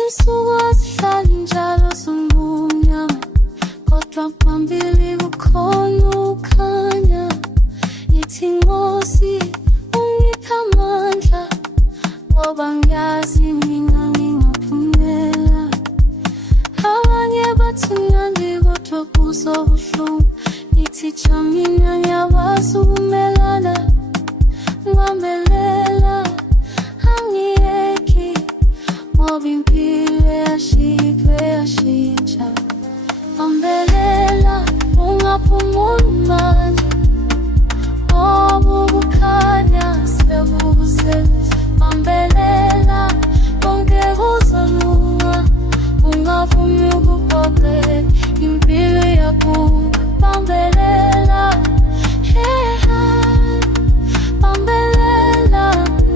Ngithi insuku azihlali njalo zimnyama, kodwa phambili kukhona ukukhanya. Ngithi Nkosi ungiphe amandla, ngoba ngiyazi mina ngingaphumela. Abanye bathi mnandi kodwa kuzobuhlungu, ngithi cha mina ngiyakwazi ukumelana. Ngibambelela angiyeki, ngoba impilo yashintsha. Bambelela ungaphumuli manje, ngoba ukukhanya sekukusebenza. Bambelela konke kuzolunga, ungavumi ukuphoxeka, impilo iyaguga. Bambelela bambelela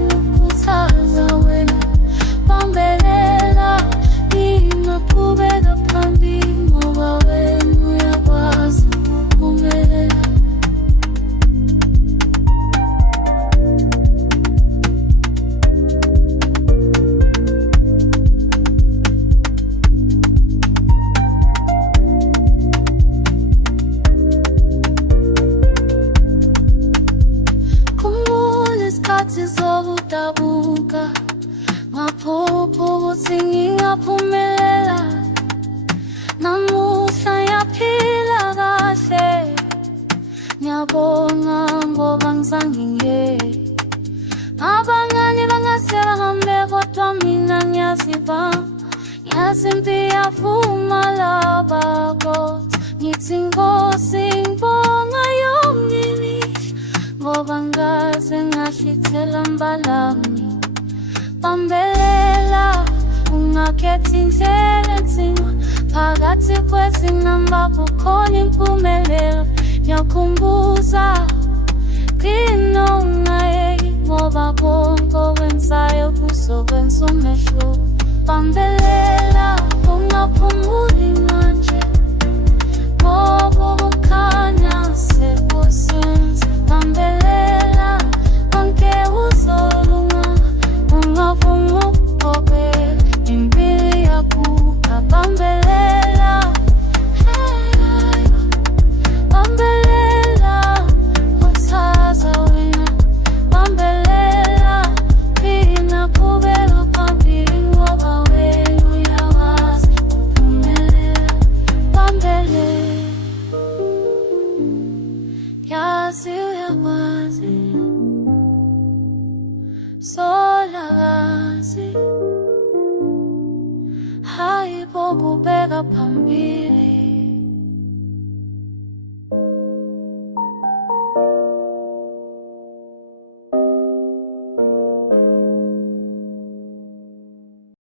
ukukhuthaza wena. Bambelela ngingaqhubeka phambili, ngoba wena uyakwazi ukuphumelela. Sizokudabuka ngaphupha ukuthi ngingaphumelela. Namuhla ngiyaphila kahle, ngiyabonga ngoba ngizange ngiyeke. Abangani bangase bahambe kodwa mina ngiyazibamba, ngiyazi impilo iyavuma lapha kodwa. Ngithi Nkosi ngibonga yonke imihla, ngoba ngaze ngahlithela mbalami. Bambelela ungakhethi indlela enzima, phakathi kwezinamba kukhona impumelelo. Ngiyakhumbuza qina ungayeki, ngoba konke okwenzayo kuzokwenza umehluko. Bambelela ungaphumuli manje, ngoba ukukhanya sekusenza. Bambelela konke kuzolunga, ungavumi ukuphoxeka, impilo iyaguga. Bambelela bambelela ukhuthaza wena. Bambelela ngingaqhubeka phambili, ngoba wena uyakwazi ukuphumelela. Bambelela yazi uyakwazi, solakazi hayi bokubeka phambili.